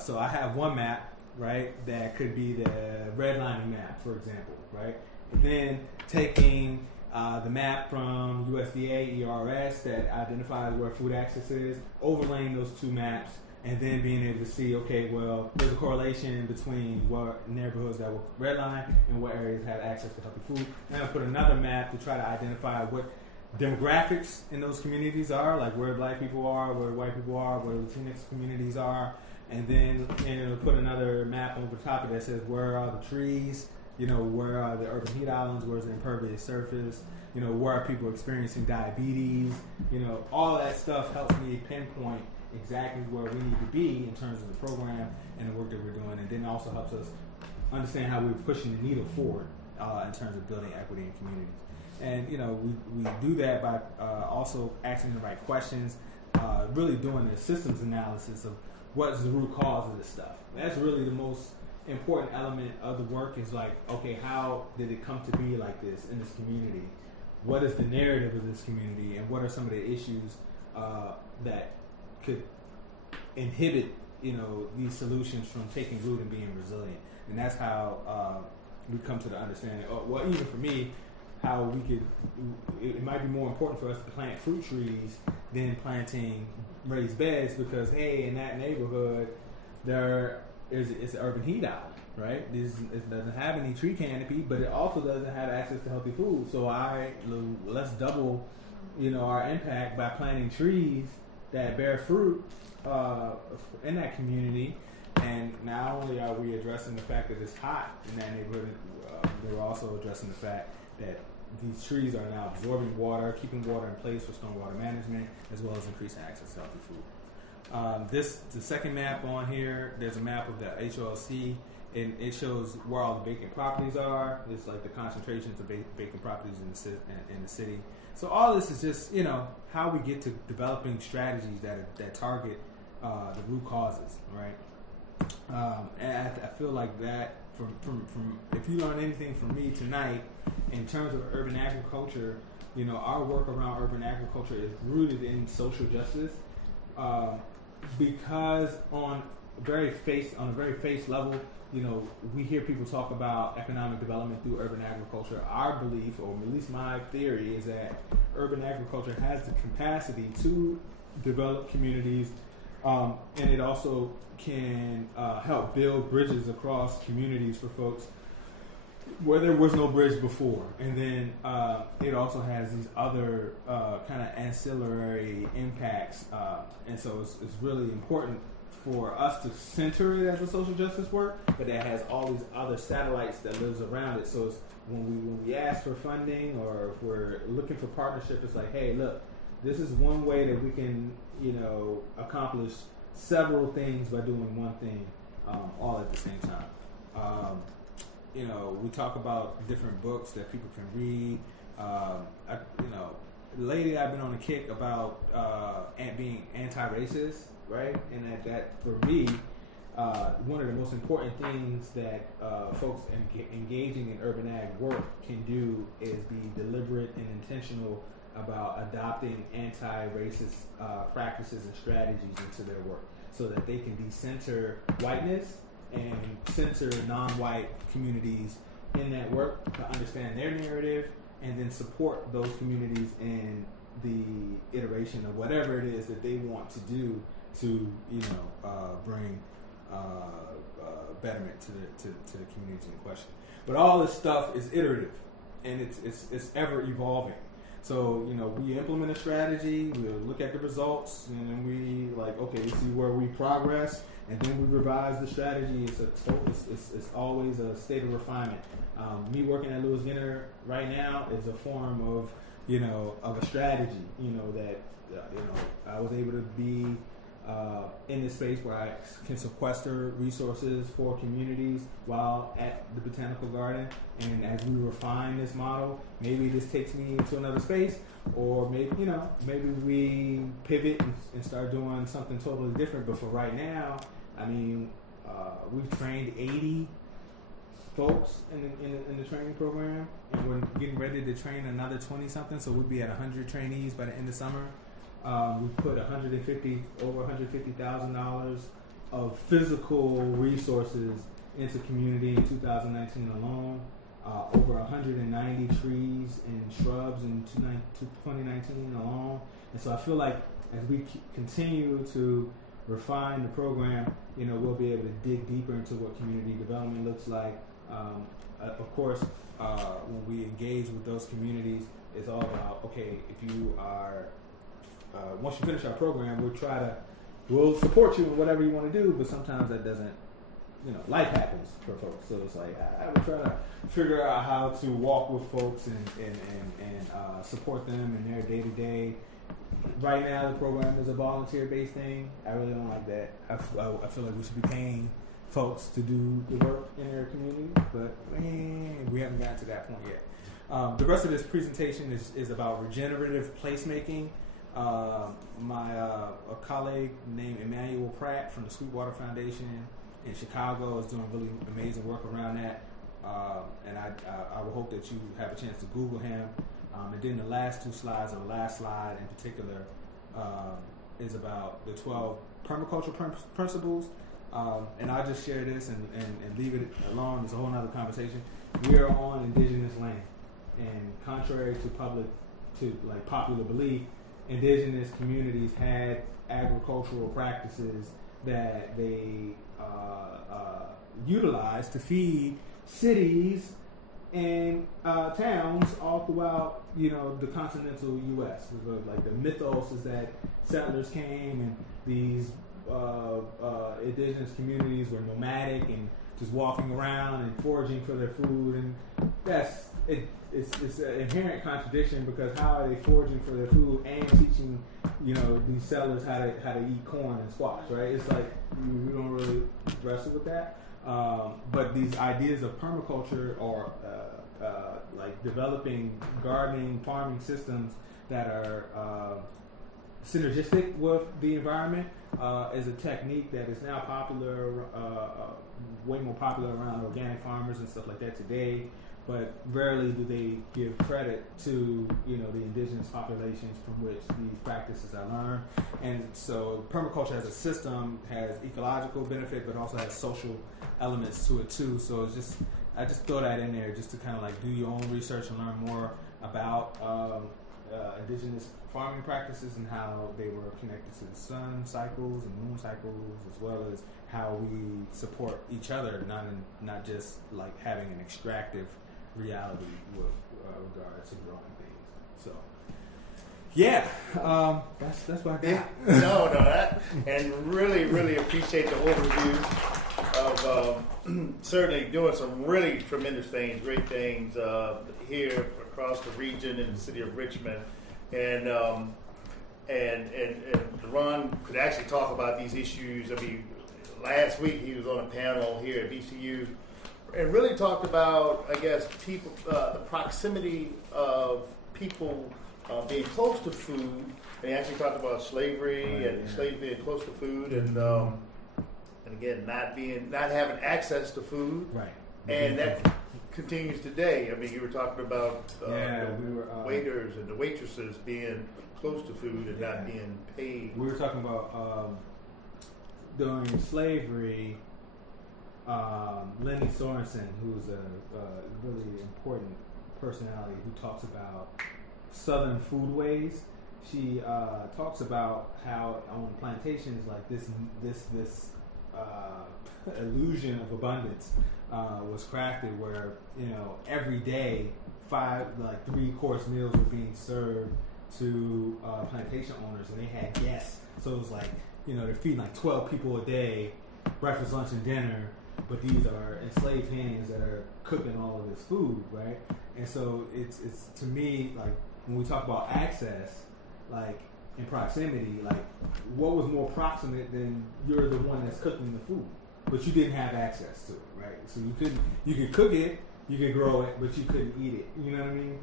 So I have one map, right, that could be the redlining map, for example, right? And then taking the map from USDA, ERS that identifies where food access is, overlaying those two maps, and then being able to see, okay, well, there's a correlation between what neighborhoods that were redlined and what areas have access to healthy food. And I put another map to try to identify what demographics in those communities are, like where black people are, where white people are, where Latinx communities are, and then put another map over top of that says where are the trees, where are the urban heat islands, where's the impervious surface, where are people experiencing diabetes, all that stuff helps me pinpoint exactly where we need to be in terms of the program and the work that we're doing, and then also helps us understand how we're pushing the needle forward in terms of building equity in communities. And we do that by also asking the right questions, really doing the systems analysis of what's the root cause of this stuff. That's really the most important element of the work, is like, okay, how did it come to be like this in this community? What is the narrative of this community, and what are some of the issues that could inhibit these solutions from taking root and being resilient? And that's how we come to the understanding, well, even for me, how we could, it might be more important for us to plant fruit trees than planting raised beds, because hey, in that neighborhood it's an urban heat island, right? It doesn't have any tree canopy, but it also doesn't have access to healthy food. So let's double our impact by planting trees that bear fruit in that community. And not only are we addressing the fact that it's hot in that neighborhood, we're also addressing the fact that these trees are now absorbing water, keeping water in place for stormwater management, as well as increasing access to healthy food. The second map on here, there's a map of the HOLC and it shows where all the vacant properties are. It's like the concentrations of vacant properties in the city. So all this is just, you know, how we get to developing strategies that target the root causes, right? And I feel like that from if you learn anything from me tonight in terms of urban agriculture, you know, our work around urban agriculture is rooted in social justice, because on a very face level, you know, we hear people talk about economic development through urban agriculture. Our belief, or at least my theory, is that urban agriculture has the capacity to develop communities, and it also can help build bridges across communities for folks where there was no bridge before. And then it also has these other kind of ancillary impacts, and so it's really important for us to center it as a social justice work, but it has all these other satellites that lives around it. So it's when we ask for funding, or if we're looking for partnership, it's like, hey, look, this is one way that we can, you know, accomplish several things by doing one thing all at the same time. You know, we talk about different books that people can read. Lately I've been on a kick about being anti-racist, right? And that for me, one of the most important things that folks engaging in urban ag work can do is be deliberate and intentional about adopting anti-racist practices and strategies into their work, so that they can decenter whiteness and center non-white communities in that work to understand their narrative, and then support those communities in the iteration of whatever it is that they want to do to, you know, bring betterment to the communities in question. But all this stuff is iterative, and it's ever evolving. So, you know, we implement a strategy, we'll look at the results, and then we see where we progress, and then we revise the strategy. It's always a state of refinement. Me working at Lewis Ginter right now is a form of, you know, of a strategy, you know, that, you know, I was able to be in this space where I can sequester resources for communities while at the Botanical Garden. And as we refine this model, maybe this takes me into another space, or maybe we pivot and start doing something totally different. But for right now, I mean, we've trained 80 folks in the training program, and we're getting ready to train another 20 something. So we'll be at 100 trainees by the end of summer. We put over $150,000 of physical resources into community in 2019 alone. Over 190 trees and shrubs in 2019 alone. And so I feel like as we continue to refine the program, you know, we'll be able to dig deeper into what community development looks like. Of course, when we engage with those communities, it's all about, okay, if you are once you finish our program, we'll support you in whatever you want to do, but sometimes that doesn't, you know, life happens for folks. So it's like, I would try to figure out how to walk with folks and support them in their day-to-day. Right now, the program is a volunteer-based thing. I really don't like that. I feel like we should be paying folks to do the work in their community, but we haven't gotten to that point yet. The rest of this presentation is about regenerative placemaking. A colleague named Emmanuel Pratt from the Sweetwater Foundation in Chicago is doing really amazing work around that, and I will hope that you have a chance to Google him. And then the last two slides, or the last slide in particular, is about the 12 permaculture principles. And I'll just share this and leave it alone. It's a whole other conversation. We are on indigenous land, and contrary to popular belief, indigenous communities had agricultural practices that they utilized to feed cities and towns all throughout, you know, the continental U.S. Like the mythos is that settlers came and these indigenous communities were nomadic and just walking around and foraging for their food, and it's an inherent contradiction, because how are they foraging for their food and teaching, you know, these settlers how to eat corn and squash, right? It's like we don't really wrestle with that. But these ideas of permaculture or like developing gardening, farming systems that are synergistic with the environment is a technique that is now popular, way more popular around organic farmers and stuff like that today. But rarely do they give credit to the indigenous populations from which these practices are learned. And so permaculture as a system has ecological benefit, but also has social elements to it too. So I just throw that in there just to kind of like do your own research and learn more about indigenous farming practices and how they were connected to the sun cycles and moon cycles, as well as how we support each other, not just like having an extractive reality with regards to growing things. So, yeah, that's what I got. Yeah. And really appreciate the overview of certainly doing some really tremendous things, great things here across the region in the city of Richmond. And Ron could actually talk about these issues. I mean, last week he was on a panel here at VCU and really talked about, I guess, people, the proximity of people being close to food. And he actually talked about slavery and slaves being close to food, and again, not having access to food. Right. And that continues today. I mean, you were talking about waiters and the waitresses being close to food and not being paid. We were talking about during slavery. Lenny Sorensen, who's a really important personality who talks about Southern foodways. She talks about how on plantations like this illusion of abundance was crafted, where every day 3-course meals were being served to plantation owners, and they had guests. So it was like they're feeding like 12 people a day, breakfast, lunch, and dinner. But these are enslaved hands that are cooking all of this food, right? And so it's to me, like when we talk about access, like in proximity, like what was more proximate than you're the one that's cooking the food, but you didn't have access to it, right? So you could cook it, you could grow it, but you couldn't eat it. You know what I mean?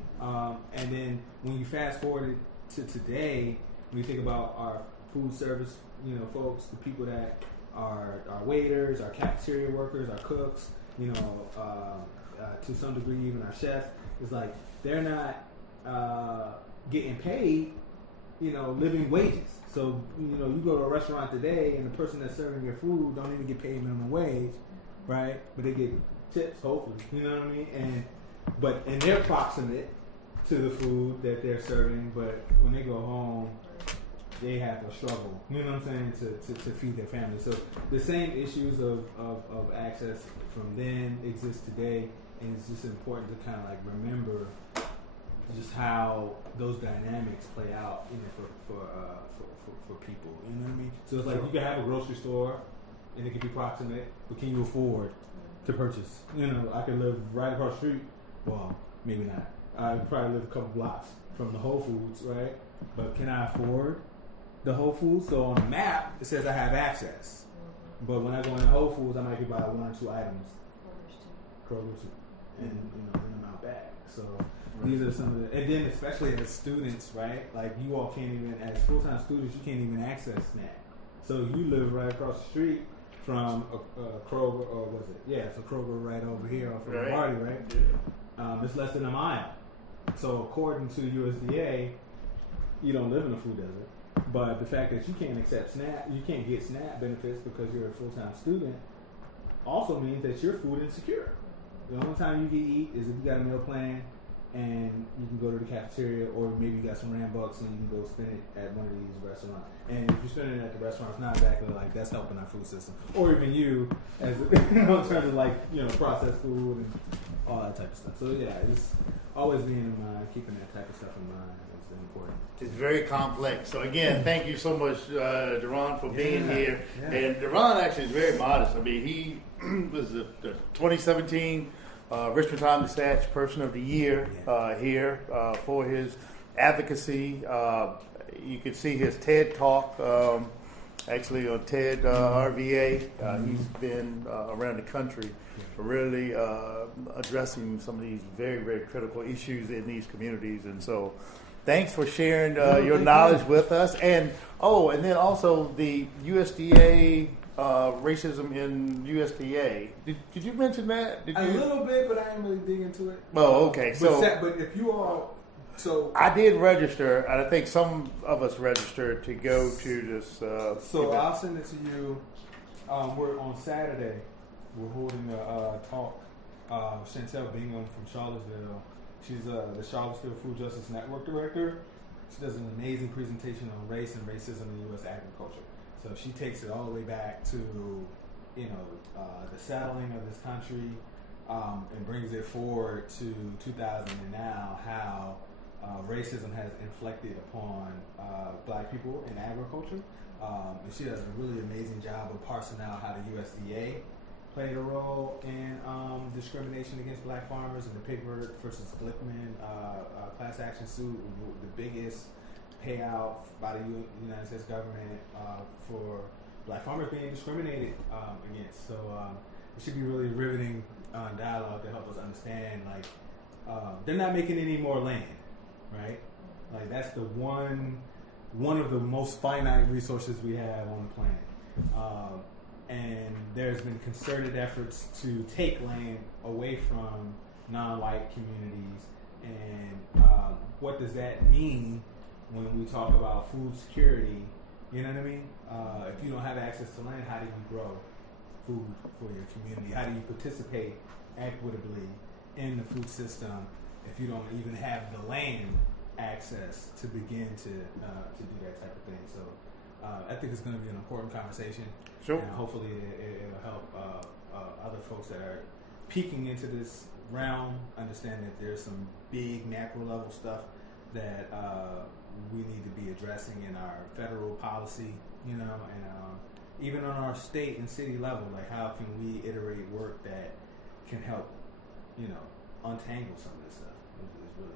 And then when you fast forward it to today, when you think about our food service, folks, the people that our waiters, our cafeteria workers, our cooks, to some degree even our chefs, it's like they're not getting paid, living wages. So, you go to a restaurant today and the person that's serving your food don't even get paid minimum wage, right? But they get tips, hopefully, you know what I mean? And they're proximate to the food that they're serving, but when they go home, they have to struggle, you know what I'm saying, to feed their family. So the same issues of access from then exist today, and it's just important to kind of like remember just how those dynamics play out, for people. You know what I mean? So it's like you can have a grocery store, and it can be proximate, but can you afford to purchase? I could live right across the street. Well, maybe not. I would probably live a couple blocks from the Whole Foods, right? But can I afford the Whole Foods? So on the map, it says I have access. But when I go into Whole Foods, I might buy 1 or 2 items. Kroger's, and then I'm out back. So these are some of the, and then especially as students, right? Like you all can't even, as full-time students, you can't even access SNAP. So you live right across the street from a Kroger, or was it? Yeah, it's a Kroger right over here off of the party, right? Yeah. It's less than a mile. So according to USDA, you don't live in a food desert. But the fact that you can't accept SNAP, you can't get SNAP benefits because you're a full-time student, also means that you're food insecure. The only time you can eat is if you got a meal plan and you can go to the cafeteria, or maybe you got some rand bucks and you can go spend it at one of these restaurants. And if you're spending it at the restaurant, it's not exactly like that's helping our food system. Or even you, as in terms of like, processed food and all that type of stuff. So yeah, it's always being in mind, keeping that type of stuff in mind is important. It's very complex. So again, thank you so much, Deron, for being here. Yeah. And Deron actually is very modest. I mean, he was the 2017 Richmond Times-Dispatch Person of the Year here for his advocacy. You can see his TED Talk actually on TED RVA. He's been around the country really addressing some of these very, very critical issues in these communities. And so thanks for sharing your knowledge with us. And then also the USDA, racism in USDA. Did you mention that? A little bit, but I didn't really dig into it. Oh, okay. But if you all... So I did register, and I think some of us registered to go to this. So I'll send it to you. We're on Saturday. We're holding a talk. Chantel Bingham from Charlottesville. She's the Charlottesville Food Justice Network director. She does an amazing presentation on race and racism in U.S. agriculture. So she takes it all the way back to, the settling of this country, and brings it forward to 2000 and now how racism has inflected upon black people in agriculture. And she does a really amazing job of parsing out how the USDA played a role in discrimination against black farmers in the Pickford versus Glickman class action suit, the biggest payout by the United States government for black farmers being discriminated against. So it should be really riveting dialogue to help us understand, they're not making any more land, right? Like that's the one of the most finite resources we have on the planet. And there's been concerted efforts to take land away from non-white communities. And what does that mean when we talk about food security? You know what I mean? If you don't have access to land, how do you grow food for your community? How do you participate equitably in the food system if you don't even have the land access to begin to do that type of thing? So I think it's going to be an important conversation. Sure. And hopefully it'll help other folks that are peeking into this realm understand that there's some big macro level stuff that we need to be addressing in our federal policy, and even on our state and city level. Like, how can we iterate work that can help, untangle some of this stuff? It's really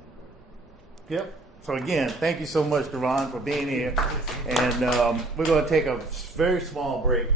important. Yep. So again, thank you so much, Deron, for being here. And we're going to take a very small break.